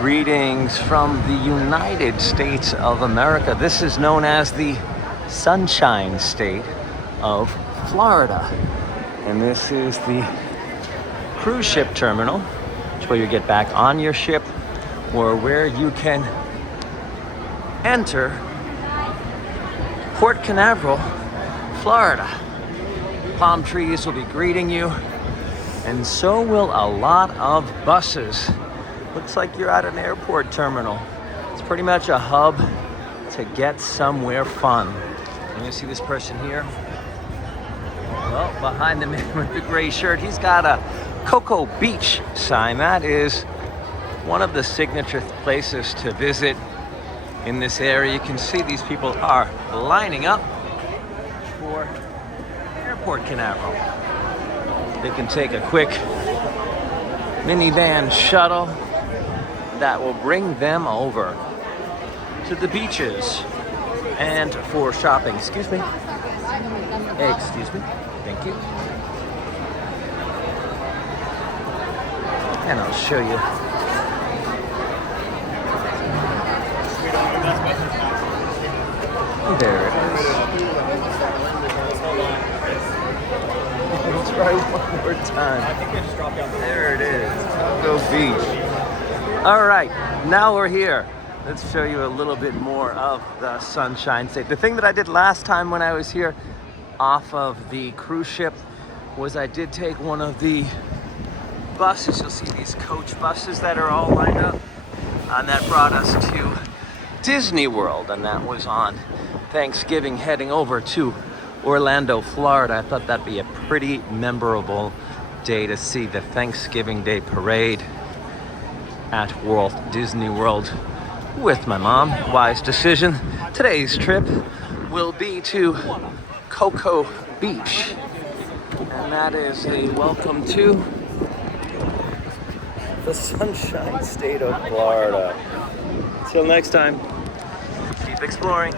Greetings from the United States of America. This is known as the Sunshine State of Florida. And this is the cruise ship terminal. It's where you get back on your ship or where you can enter Port Canaveral, Florida. Palm trees will be greeting you, and so will a lot of buses. Looks like you're at an airport terminal. It's pretty much a hub to get somewhere fun. And you see this person here? Well, behind the man with the gray shirt, he's got a Cocoa Beach sign. That is one of the signature places to visit in this area. You can see these people are lining up for Airport Canaveral. They can take a quick minivan shuttle that will bring them over to the beaches and for shopping. Excuse me. Excuse me. Thank you. And I'll show you. There it is. Let's try one more time. There it is. Cocoa Beach. All right, now we're here. Let's show you a little bit more of the Sunshine State. The thing that I did last time when I was here off of the cruise ship was I did take one of the buses. You'll see these coach buses that are all lined up. And that brought us to Disney World, and that was on Thanksgiving, heading over to Orlando, Florida. I thought that'd be a pretty memorable day to see the Thanksgiving Day parade at Walt Disney World with my mom. Wise decision. Today's trip will be to Cocoa Beach, and that is a welcome to the Sunshine State of Florida. Till next time, keep exploring.